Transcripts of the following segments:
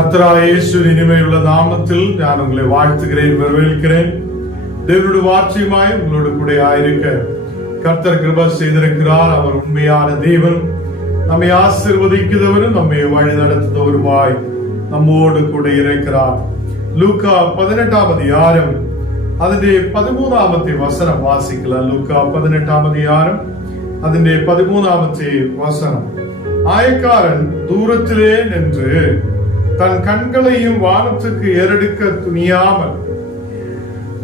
கர்த்தராகிய இயேசுவின் இனிமையுள்ள நாமத்தில் நான் உங்களை வாழ்த்துகிறேன், வரவேற்கிறேன். தேவனுடைய வார்த்தையுமாய் உங்களோடு கூட ஆயிருக்க கர்த்தர் கிருபை செய்திருக்கிறார். அவர் உண்மையான தேவன், நம்மை ஆசீர்வதிக்கிறவரும் நம்மை வழி நடத்துபவருமாய் நம்மோடு கூட இருக்கிறார். லூக்கா 18ஆம் அதிகாரம் അതിന്റെ 13ാമത്തെ വചനം വാസിக்கலாம். ലൂക്കാ 18ആം அதிகாரம் അതിന്റെ 13ാമത്തെ வசனம். ஆயக்காரன் தூரத்திலே நின்று தன் கண்களையும் வானத்துக்கு ஏறெடுக்க துணியாமல்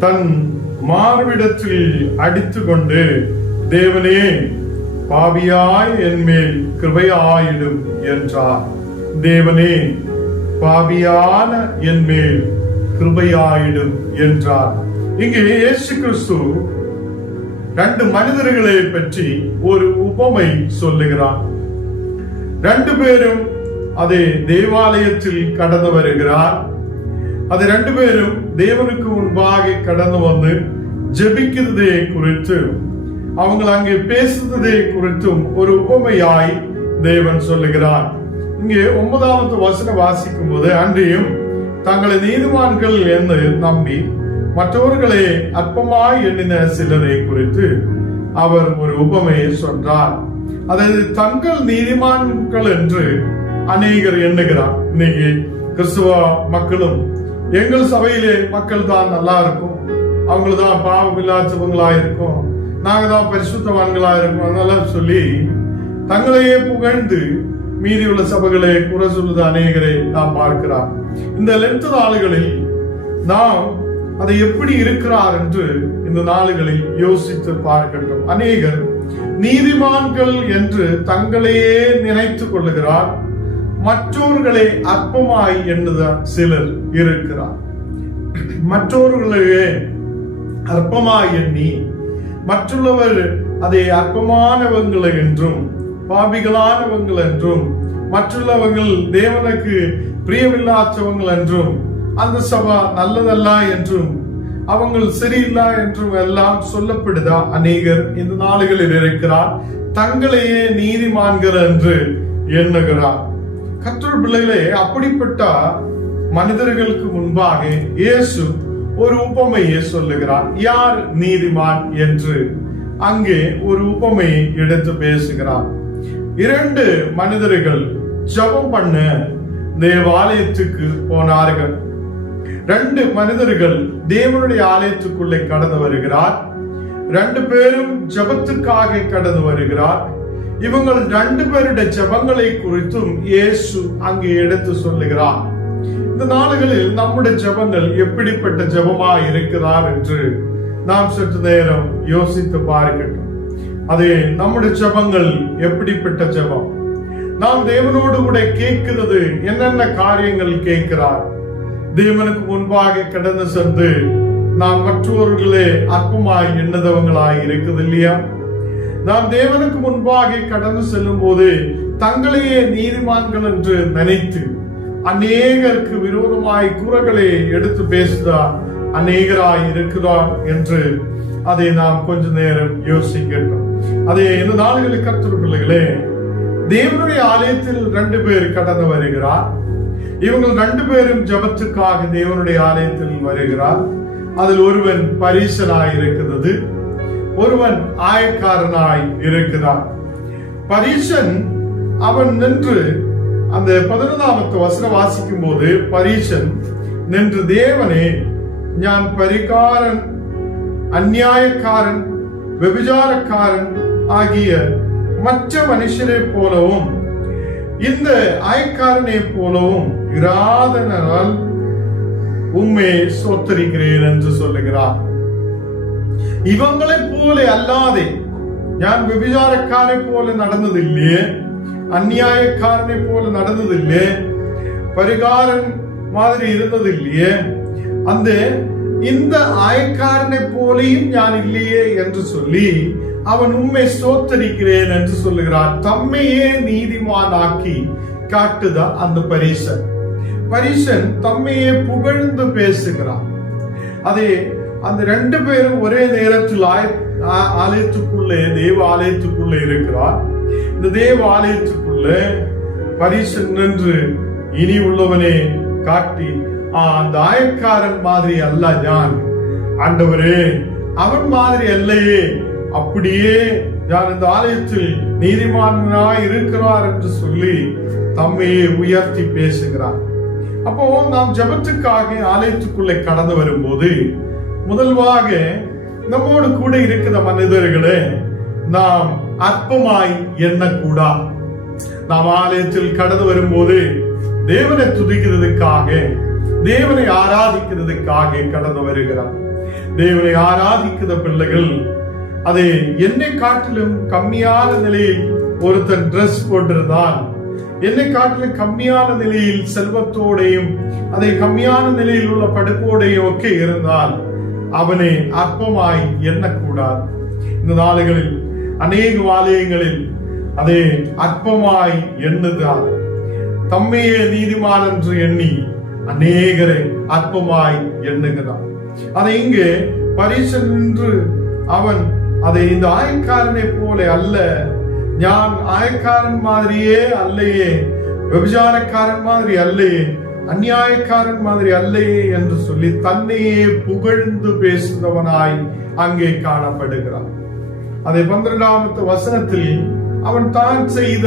தன் மார்பிடத்தில் அடித்துக் கொண்டு, தேவனே பாவியாய் என்மேல் கிருபையாயிடும் என்றார். தேவனே பாவியான என்மேல் கிருபையாயிடும் என்றார். இங்கே இயேசு கிறிஸ்து ரெண்டு மனிதர்களை பற்றி ஒரு உபமை சொல்லுகிறார். ரெண்டு பேரும் அதே தேவாலயத்தில் கடந்து வருகிறார். அது ரெண்டு பேரும் தேவனுக்கு முன்பாக கடந்து வந்து ஜெபிக்கிறதே குறித்து, அவங்க அங்கே பேசுறதே குறித்தும் ஒரு உபமையாய் தேவன் சொல்லுகிறார். இங்கே 9வது வசனம் வாசிக்கும் போது, அன்றியும் தங்களை நீதிமான்கள் என்று நம்பி மற்றவர்களை அற்பமாய் எண்ணின சிலரை குறித்து அவர் ஒரு உபமையை சொன்னார். அதாவது தங்கள் நீதிமான்கள் என்று அநேகர் எண்ணுகிறார். இன்னைக்கு கிறிஸ்துவ மக்களும் எங்கள் சபையிலே மக்கள் தான் நல்லா இருக்கும், அவங்களுதான் பாவம் இல்லாதவங்களா இருக்கும், நாங்க தான் பரிசுத்தவான்களா இருக்கும், அதெல்லாம் சொல்லி தங்களையே புகழ்ந்து மீதி உள்ள சபைகளை குறை சொல்லுது அநேகரை நாம் பார்க்கிறார். இந்த லென்த் நாளுகளில் நாம் அதை எப்படி இருக்கிறார் என்று இந்த நாளுகளில் யோசித்து பார்க்கட்டும். அநேகர் நீதிமான்கள் என்று தங்களையே நினைத்துக் கொள்ளுகிறார், மற்றவர்களை அற்பமாய் எண்ணுத சிலர் இருக்கிறார். மற்றவர்களையே அற்பமாய் எண்ணி மற்றுள்ளவர் அதை அற்பமானவங்களை என்றும் பாபிகளானவங்கள் என்றும் மற்றுள்ளவர்கள் தேவனுக்கு பிரியமில்லாதவங்கள் என்றும் அந்த சபை நல்லதல்ல என்றும் அவங்க சரியில்லை என்றும் எல்லாம் சொல்லப்படுதா அநேகர் இந்த நாடுகளில் இருக்கிறார். தங்களையே நீதிமான்கள் என்று எண்ணுகிறார். கர்த்தருடைய பிள்ளைகளே, அப்படிப்பட்ட மனிதர்களுக்கு முன்பாக இயேசு ஒரு உபமையை சொல்லுகிறார். யார் நீதிமான் என்று அங்கே ஒரு உபமையை எடுத்து பேசுகிறார். இரண்டு மனிதர்கள் ஜெபம் பண்ண தேவாலயத்துக்கு போனார்கள். ரெண்டு மனிதர்கள் தேவனுடைய ஆலயத்துக்குள்ளே கடந்து வருகிறார். ரெண்டு பேரும் ஜெபத்துக்காக கடந்து வருகிறார். இவங்கள் ரெண்டு பேருடைய ஜெபங்களை குறித்தும் இயேசு அங்கே எடுத்து சொல்லுகிறார். இந்த நாளுகளில் நம்முடைய ஜெபங்கள் எப்படிப்பட்ட ஜெபமா இருக்கிறார் என்று நாம் சற்று நேரம் யோசித்து பார்க்கட்டும். அதே நம்முடைய ஜெபங்கள் எப்படிப்பட்ட ஜெபம்? நாம் தேவனோடு கூட கேட்கிறது என்னென்ன காரியங்கள் கேட்கிறார்? தேவனுக்கு முன்பாக கடந்து சென்று நாம் மற்றவர்களே அற்பமாய் எண்ணதவங்களாய் இருக்குது இல்லையா? நாம் தேவனுக்கு முன்பாக கடந்து செல்லும் போது தங்களையே நீதிமான்கள் என்று நினைத்து அநேகருக்கு விரோதமாய் குறைகளை எடுத்து பேசுதா அநேகராய் இருக்கிறார் என்று அதை நாம் கொஞ்ச நேரம் யோசிக்கட்டும். அதே இந்த நாடுகளில் கர்த்தருடைய பிள்ளைகளே, தேவனுடைய ஆலயத்தில் ரெண்டு பேர் கடந்து வருகிறார். இவங்க ரெண்டு பேரும் ஜெபத்துக்காக தேவனுடைய ஆலயத்தில் வருகிறார். அதில் ஒருவன் பரீசனாய் இருக்கிறது, ஒருவன் ஆயக்காரனாய் இருக்கிறார். பரீசன் அவன் நின்று அந்த 11வது வசனம் வாசிக்கும் போது, பரீசன் நின்று, தேவனே ഞാൻ പരികാരൻ അന്യായക്കാരൻ വ്യഭിചാരക്കാരൻ ஆகிய மற்ற மனுஷரை போலவும் இந்த ஆயக்காரனை போலவும் இராதனால் உம்மை ஸ்தோத்திரிக்கிறேன் என்று சொல்லுகிறார். இவங்களை போல அல்லாதே ഞാൻ വ്യഭിചാരക്കാരെ പോലെ നടന്നതില്ലേ, അന്യായക്കാരനെ പോലെ നടന്നതില്ലേ, പരികാരൻ மாதிரி இருந்ததில்லையே, அந்த இந்த ஆயக்காரனை போலையும் ஞான் இல்லையே என்று சொல்லி அவன் உம்மை ஸ்தோத்திரிக்கிறேன் என்று சொல்லுகிறார். தம்மையே நீதிமானாக்கி காட்டுதா அந்த பரீசன். பரீசன் தம்மையே புகழ்ந்து பேசுகிறான். அதே அந்த ரெண்டு பேரும் ஒரே நேரத்தில் ஆலயத்துக்குள்ளே தேவ ஆலயத்துக்குள்ளே இருக்கிறார். இந்த தேவ ஆலயத்துக்குள்ளே பரிசன் நின்று, இனி உள்ளவனே காட்டி, அந்த ஆயக்காரன் மாதிரி அல்ல ഞാൻ, ஆண்டவரே அவன் மாதிரி அல்லையே, அப்படியே நான் இந்த ஆலயத்தில் நீதிமானாய் இருக்கிறார் என்று சொல்லி தம்மையே உயர்த்தி பேசுகிறார். அப்போ நாம் ஜெபத்துக்காக ஆலயத்துக்குள்ளே கடந்து வரும்போது முதல்வாக நம்மோடு கூட இருக்கிற மனிதர்களே நாம் அற்பமாய் எண்ணக்கூடாது. நாம் ஆலயத்தில் கடந்து வரும்போது தேவனை துதிக்கிறதுக்காக, தேவனை ஆராதிக்கிறதுக்காக கடந்து வருகிறார். தேவனை ஆராதிக்கிற பிள்ளைகள் அதை என்னை காட்டிலும் கம்மியான நிலையில் ஒருத்தன் டிரெஸ் போட்டிருந்தான், என்னை காட்டிலும் கம்மியான நிலையில் செல்வத்தோடையும் அதை கம்மியான நிலையில் உள்ள படுப்போடையும் ஒக்கே இருந்தால் அவனை அற்பமாய் எண்ணக்கூடாது. இந்த நாளுகளில் அநேக ஆலயங்களில் அதை அற்பமாய் எண்ணுதான், தம்மையே நீதிமான் என்று எண்ணி அநேகரை அற்பமாய் எண்ணுகிறான். அதை இங்கே பரிசன் என்று அவன் அதை இந்த ஆயக்காரனை போல அல்ல, ஞான் ஆயக்காரன் மாதிரியே அல்லையே, விபச்சாரக்காரன் மாதிரி அல்லையே, அந்நியாயக்காரன் மாதிரி அல்லையே என்று சொல்லி தன்னையே புகழ்ந்து பேசுகிறவனாய் அங்கே காணப்படுகிறான். அதை 12வது வசனத்தில் அவன் தான் செய்த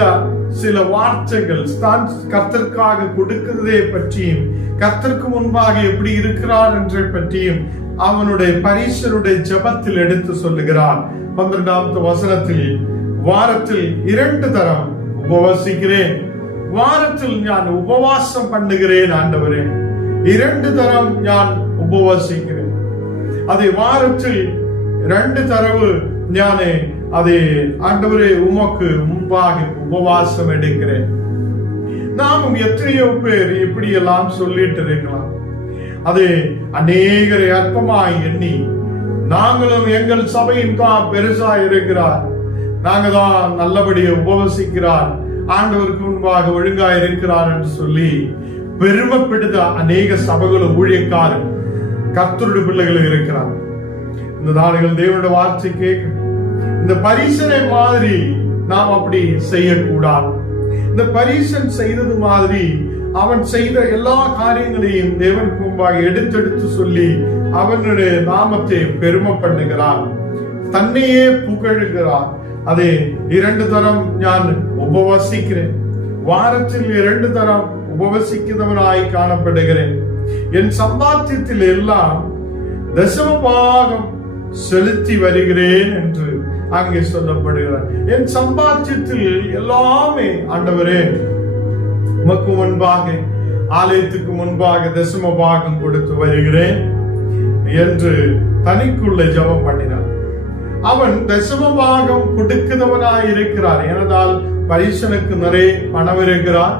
சில வார்த்தைகள், தான் கர்த்தருக்காக கொடுக்கிறதை பற்றியும் கர்த்தருக்கு முன்பாக எப்படி இருக்கிறார் என்ற பற்றியும் அவனுடைய பரிசருடைய ஜெபத்தில் எடுத்து சொல்லுகிறான். 12வது வசனத்தில் வாரத்தில் 2 தரம் உபவாசிக்கிறேன், வாரத்தில் நான் உபவாசம் பண்ணுகிறேன் ஆண்டவரே, 2 தரம் நான் உபவாசிக்கிறேன், அதை வாரத்தில் 2 தடவை ஞானே அதை ஆண்டவரே உமக்கு முன்பாக உபவாசம் எடுக்கிறேன். நாமும் எத்தனையோ பேர் இப்படி எல்லாம் சொல்லிட்டு இருக்கலாம். அது அநேகரை அற்பமாய் எண்ணி நாங்களும் எங்கள் சபையின் தான் பெருசா இருக்கிறார், நாங்க தான் நல்லபடியா உபவசிக்கிறார், ஆண்டவருக்கு முன்பாக ஒழுங்கா இருக்கிறார் என்று சொல்லி பெருமைப்படுத்த அநேக சபைகளும் ஊழியக்காரர் கர்த்தருடைய பிள்ளைகளும் இருக்கிறார். இந்த நாடுகள் தேவனுடைய வார்த்தை கேட்க இந்த பரிசனை மாதிரி நாம் அப்படி செய்யக்கூடாது. இந்த பரிசன் செய்தது மாதிரி அவன் செய்த எல்லா காரியங்களையும் தேவனுக்கு முன்பாக எடுத்தெடுத்து சொல்லி அவனுடைய நாமத்தை பெருமை பண்ணுகிறான், தன்னையே புகழுகிறான். அதே 2 தரம் நான் உபவசிக்கிறேன், வாரத்தில் 2 தரம் உபவசிக்கிறவனாய் காணப்படுகிறேன், என் சம்பாத்தியத்தில் எல்லாம் தசம பாகம் செலுத்தி வருகிறேன் என்று அங்கே சொல்லப்படுகிறார். என் சம்பாத்தியத்தில் எல்லாமே ஆண்டவரே உமக்கு முன்பாக ஆலயத்துக்கு முன்பாக தசம பாகம் கொடுத்து வருகிறேன் என்று தனிக்குள்ள ஜெபம் பண்ணினார். அவன் தசம பாகம் கொடுக்கிறவனாய் இருக்கிறார். ஏனென்றால் பரிசனுக்கு நிறைய பணம் இருக்கிறார்.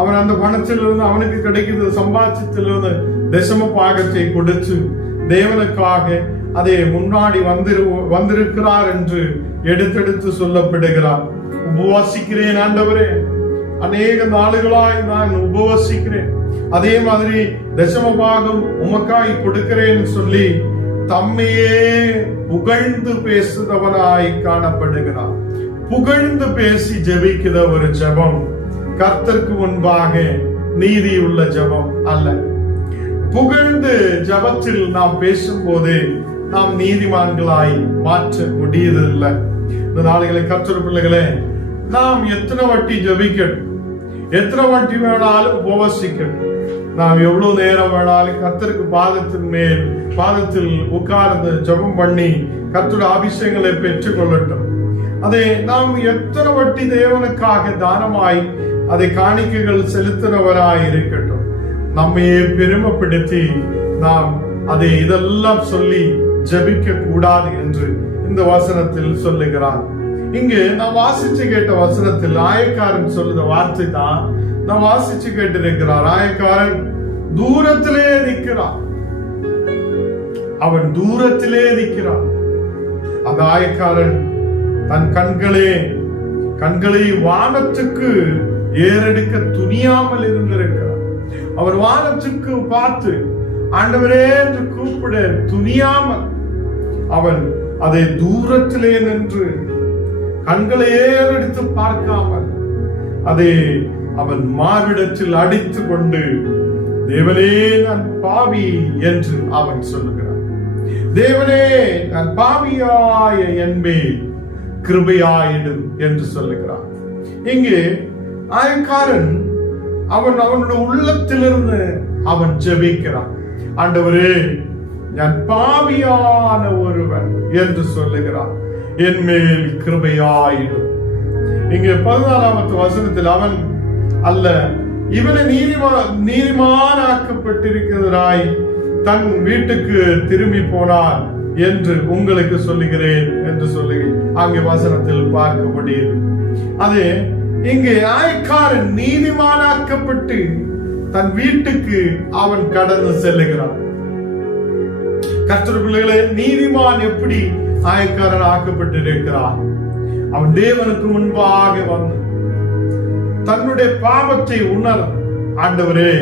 அவன் அந்த பணத்திலிருந்து அவனுக்கு கிடைக்கிற சம்பாத்தியத்திலிருந்து தசம பாகத்தை கொடுத்து தேவனுக்காக அதை முன்னாடி வந்திருக்கிறார் என்று எடுத்தெடுத்து சொல்லப்படுகிறார். உபவாசிக்கிறேன் ஆண்டவரே, அநேக நாளுகளாய் நான் உபவாசிக்கிறேன், அதே மாதிரி தசம பாகம் உமக்காய் கொடுக்கிறேன் சொல்லி தம்மையே புகழ்ந்து பேசுகிறவனாய் காணப்படுகிறார். புகழ்ந்து பேசி ஜெபிக்கிற ஒரு ஜெபம் கர்த்தருக்கு முன்பாக நீதி உள்ள ஜெபம் அல்ல. புகழ்ந்து ஜெபத்தில் நாம் பேசும்போது நாம் நீதிமான்களாய் மாற்ற முடியதில்லை. இந்த நாளைகளை கர்த்தர் பிள்ளைகளே, நாம் எத்தனை வாட்டி ஜெபிக்கணும், எத்தனை வாட்டி வேணாலும் உபவசிக்கணும், நாம் எவ்வளவு நேரம் வேணாலும் கர்த்தருக்கு பாதத்தில் உட்கார்ந்து ஜெபம் பண்ணி கர்த்தருடைய அபிஷேகங்களை பெற்றுக் கொள்ளட்டும். அதை நாம் எத்தனை வாட்டி தேவனுக்காக தானமாய் அதை காணிக்கைகள் செலுத்தினவராய் இருக்கட்டும். நம்மையே பெருமைப்படுத்தி நாம் அதை இதெல்லாம் சொல்லி ஜெபிக்க கூடாது என்று இந்த வசனத்தில் சொல்லுகிறார். இங்கு நாம் வாசிச்சு கேட்ட வசனத்தில் ஆயக்காரன் சொல்லுற வார்த்தை தான் நாம் வாசிச்சு கேட்டிருக்கிறார். ஆயக்காரன் தூரத்திலே நிற்கிறான், அவன் தூரத்திலே நிற்கிறான். அந்த ஆயக்காரன் தன் கண்களை வானத்துக்கு ஏறெடுக்க துணியாமல் இருந்திருக்கிறான். அவர் வானத்துக்கு பார்த்து ஆண்டவரே என்று கூப்பிட துணியாமல் அவன் அதை தூரத்திலே நின்று கண்களை ஏறெடுத்து பார்க்காமல் அதை அவன் மார்பிடத்தில் அடித்து கொண்டு தேவனே நான் பாவி என்று அவன் சொல்லுகிறான். தேவனே நான் பாவியாய என் மேல் கிருபையாயிடும் என்று சொல்லுகிறான். இங்கே ஆயக்காரன் அவனுடைய உள்ளத்திலிருந்து அவன் ஜெபிக்கிறான். ஆண்டவரே, நான் பாவியான ஒருவன் என்று சொல்லுகிறான், என் மேல் கிருபையாயிடும். இங்கே 14வது வசனத்தில் அவன் அல்ல, இவனை நீதிமானாக்கப்பட்டிருக்கிறாய் தன் வீட்டுக்கு திரும்பி போனான் என்று உங்களுக்கு சொல்லுகிறேன் என்று சொல்லி அங்கே வசனத்தில் பார்க்க முடியுது. அதே இங்கே ஆயக்காரன் நீதிமானாக்கப்பட்டு தன் வீட்டுக்கு அவன் கடந்து செல்லுகிறான். கர்த்தர் பிள்ளைகளே, நீதிமான் எப்படி ஆயக்காரன் ஆக்கப்பட்டிருக்கிறான்? அவன் தேவனுக்கு முன்பாக வந்து தன்னுடைய பாவத்தை உணர, ஆண்டவரே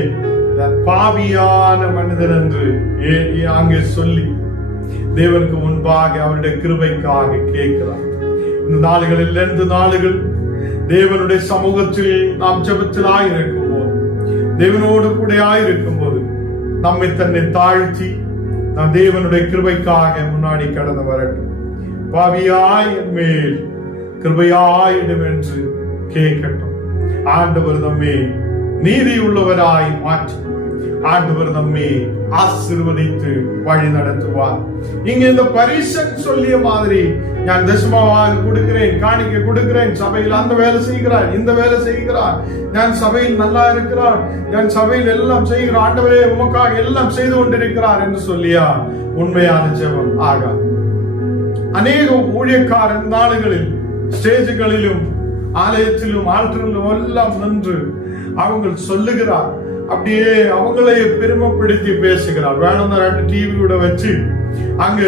பாவியான மனிதன் என்று அங்கே சொல்லி தேவனுக்கு முன்பாக அவருடைய கிருபைக்காக கேட்கிறார். இந்த நாளுகளில் 2 நாளுகள் தேவனுடைய சமூகத்தில் நாம் ஜெபத்தில் ஆயிருக்கும் போது, தேவனோடு கூட ஆயிருக்கும் போது நம்மை தன்னை தாழ்த்தி நாம் தேவனுடைய கிருபைக்காக முன்னாடி கடந்து வரட்டும். பாவியாய் என் மேல் கிருபையாயிடும் என்று கேட்கட்டும். ஆண்டவர் நம்மை நீதி உள்ளவராய் மாற்றி ஆண்டவர் நம்மை ஆசீர்வதித்து வழி நடத்துவார். இங்க இந்த பரிசன் சொல்லிய மாதிரி, நான் தசமமாக கொடுக்கிறேன், காணிக்க கொடுக்கிறேன், சபையில் அந்த வேலை செய்கிறார், இந்த வேலை செய்கிறார், நான் சபையில் நல்லா இருக்கிறார், நான் சபையில் எல்லாம் செய்கிறார், ஆண்டவரே உமக்காக எல்லாம் செய்து கொண்டிருக்கிறார் என்று சொல்லியா உண்மையான ஜெபம் ஆகாது. அநேக ஊழியக்காரன் நாடுகளில் ஸ்டேஜுகளிலும் ஆலயத்திலும் ஆல்டரிலும் எல்லாம் நின்று அவங்க சொல்லுகிறார், அப்படியே அவங்களே பெருமைப்படுத்தி பேசுகிறார். வேணும் 2 டிவியோட வச்சு அங்க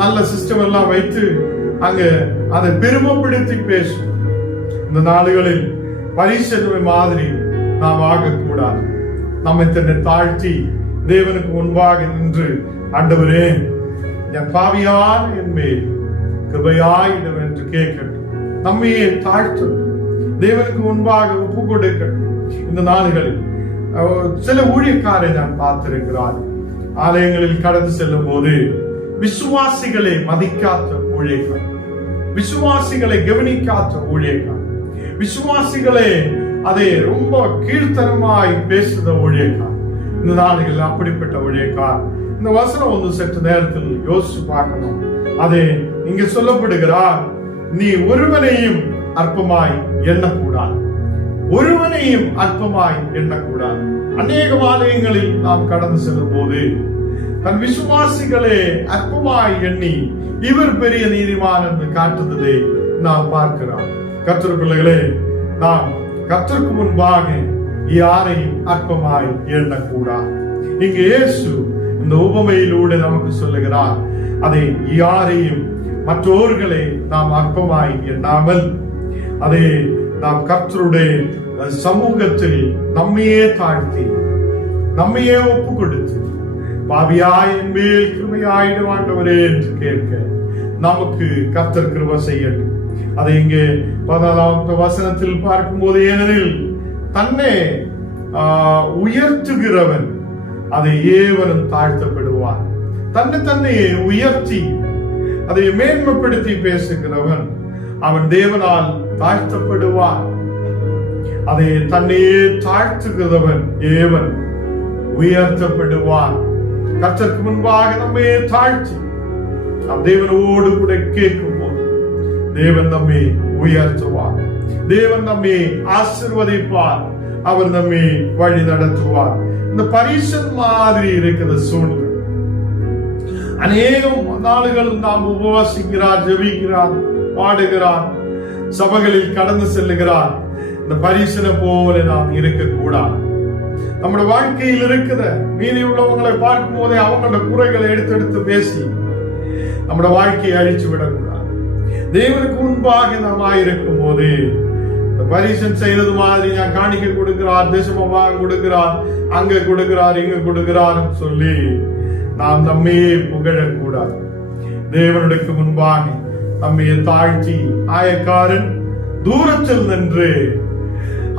நல்ல சிஸ்டம் எல்லாம் வைத்து அங்க அதை பெருமைப்படுத்தி பேசும். இந்த நாடுகளில் பரிசு மாதிரி நாம் ஆகக்கூடாது. நம்மை தன்னை தாழ்த்தி தேவனுக்கு முன்பாக நின்று, ஆண்டவரே என் பாவியான என் மேல் கிருபையாயிடும் என்று கேட்கட்டும். நம்மையே தாழ்த்தும், தேவனுக்கு முன்பாக ஒப்பு கொடுக்கட்டும். இந்த நாடுகளில் சில ஊழியக்காரை நான் பார்த்திருக்கிறார். ஆலயங்களில் கடந்து செல்லும் போது விசுவாசிகளை மதிக்காத ஊழியக்கார், விசுவாசிகளை கவனிக்காத ஊழியக்கார், விசுவாசிகளை அதை ரொம்ப கீழ்த்தரமாய் பேசுத ஊழியக்கார். இந்த நாடுகளில் அப்படிப்பட்ட ஊழியக்கார் இந்த வசனம் வந்து சற்று நேரத்தில் யோசிச்சு பார்க்கணும். அதை இங்க சொல்லப்படுகிறார், நீ ஒருவனையும் அற்பமாய் எண்ணக்கூடாது, ஒருவனையும் அற்பமாய் எண்ணக்கூடாது. அநேக ஆலயங்களில் நாம் கடந்து செல்லும் போது தன் விசுவாசிகளே அற்பமாய் எண்ணி இவர் பெரிய நீதிமான் என்று காட்டுவதை நாம் பார்க்கிறோம். கர்த்தர் பிள்ளைகளே, நாம் கர்த்தருக்கு முன்பாக யாரையும் அற்பமாய் எண்ணக்கூடாது. இங்கு இயேசு இந்த உபமையிலூടെ நமக்கு சொல்லுகிறார், அதை யாரையும் மற்றோர்களை நாம் அற்பமாய் எண்ணாமல் அதை நாம் கர்த்தருடைய சமூகத்தில் நம்மையே தாழ்த்தி நம்மையே ஒப்பு கொடுத்து, பாவியாய் என் மேல் கிருபையாயிடும் ஆண்டவரே என்று கேட்க நமக்கு கர்த்தர் கிருபை செய்யட்டும். அதை இங்கே 14வது வசனத்தில் பார்க்கும் போது, ஏனெனில் தன்னை உயர்த்துகிறவன் அதை ஏவனும் தாழ்த்தப்படுவார். தன்னையே உயர்த்தி அதை மேன்மைப்படுத்தி பேசுகிறவன் அவன் தேவனால் தாழ்த்தப்படுவான். அதை தன்னையே தாழ்த்துகிறவன் ஏவன் உயர்த்தப்படுவான். கர்த்தருக்கு முன்பாக நம்மையே தாழ்த்தி நாம் தேவனோடு கூட கேட்கும் போது தேவன் நம்மை உயர்த்துவார், தேவன் நம்மை ஆசீர்வதிப்பார், அவர் நம்மை வழி நடத்துவார். இந்த பரிசன் மாதிரி இருக்கிற சூழ்நிலை அநேகம் நாடுகள் நாம் உபவாசிக்கிறார், ஜெபிக்கிறார், பாடுகிறார், சபைகளில் கடந்து செல்லுகிறார். இந்த பரிசனை போல நாம் இருக்கக்கூடாது. நம்முடைய வாழ்க்கையில் இருக்கிற மீதி உள்ளவங்களை பார்க்கும் போதே அவங்களோட குறைகளை எடுத்து பேசி நம்முடைய வாழ்க்கையை அழிச்சு விடக்கூடாது. தேவனுக்கு முன்பாக நாம் ஆயிருக்கும் போது இந்த பரிசன் செய்யறது மாதிரி நான் காணிக்க கொடுக்கிறார், தேசமாக கொடுக்கிறார், அங்க கொடுக்கிறார், இங்க கொடுக்கிறார் சொல்லி நாம் நம்மையே புகழக்கூடாது. தேவனுக்கு முன்பாக நம்மையை தாழ்த்தி, ஆயக்காரன் தூரத்தில் நின்று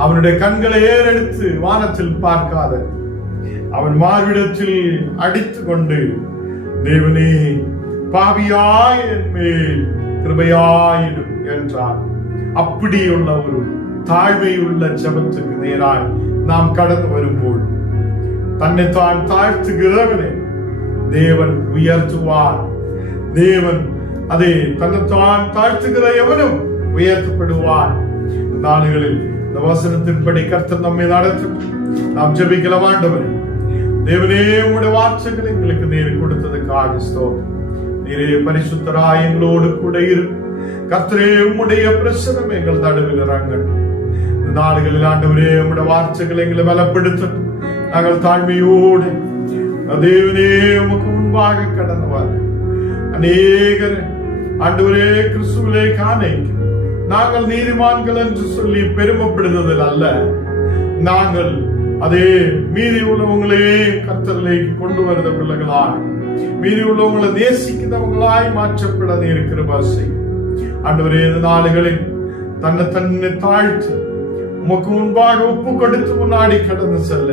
அவனுடைய கண்களை ஏறெடுத்து வானத்தில் பார்க்காத அவன் மார்பிடத்தில் அடித்துக் கொண்டு, தேவனே, பாவியாய் என் மேல் கிருபையாயிடும் என்றார். அப்படியுள்ள ஒரு தாழ்மையுள்ள ஜெபத்துக்கு நேராய் நாம் கடந்து வரும்போது தன்னை தான் தாழ்த்துகிறவனே தேவன் உயர்த்துவார். தேவன் அதே தன்னைத்தான் தாழ்த்துகிற எவனும் உயர்த்தப்படுவார். இந்த நாடுகளில் இந்த வசனத்தின்படி கர்த்தர் நம்மை நடத்தும். நாம் ஜெபிக்கலாம். ஆண்டவரே, தேவனே, உம்முடைய வார்த்தைகளை எங்களுக்கு நீர் கொடுத்ததுக்காக ஸ்தோத்திரம். நீரே பரிசுத்தராய் எங்களோடு கூட இரு. கர்த்தரே, உம்முடைய பிரசன்னம் எங்கள் நடுவில் இறங்கட்டும். இந்த நாடுகளில் ஆண்டவரே, உம்முடைய வார்த்தைகளை எங்களை பலப்படுத்தட்டும். நாங்கள் தாழ்மையோடு தேவனே உமக்கு முன்பாக கடந்து வர அநேகர் ஆண்டவரே கிறிஸ்துவிலே காண நாங்கள் நீதிமான்கள் என்று சொல்லி பெருமைப்படுவதில் அல்ல, நாங்கள் அதே மீதி உள்ளவங்களே கர்த்தரிலே கொண்டு வருத பிள்ளைகளாய், மீதி உள்ளவங்களை நேசிக்கிறவங்களாய் மாற்றப்பட நீர் கிருபை செய்யும். ஆண்டவரே, இந்த நாடுகளில் தன்னை தாழ்த்தி உமக்கு முன்பாக ஒப்பு கொடுத்து முன்னாடி கடந்து செல்ல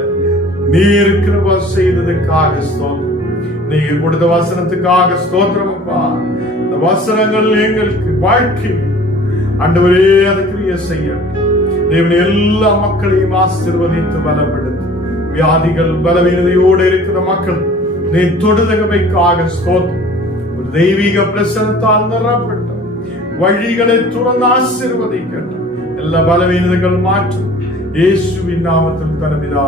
நீர் கிருபை செய்ததுக்காக ஸ்தோத்திரம். நீர் கொடுத்த வசனத்துக்காக ஸ்தோத்திரம் அப்பா. இந்த வசனங்கள் எங்களுக்கு வாழ்க்கை ஆண்டவரே அது கிரியை செய்ய தேவன் எல்லா மக்களையும் ஆசீர்வதித்து பலப்படுத்து. வியாதிகள் பலவீனதையோடு இருக்கிற மக்கள் நீ தொடுதகமைக்காக ஸ்தோத்திரம். ஒரு தெய்வீக பிரசனத்தால் நிறப்பட்ட வழிகளை துறந்து ஆசீர்வதிக்கட்டும். எல்லா பலவீனதைகள் மாற்றும் இயேசுவின் நாமத்தில் தனவிதா.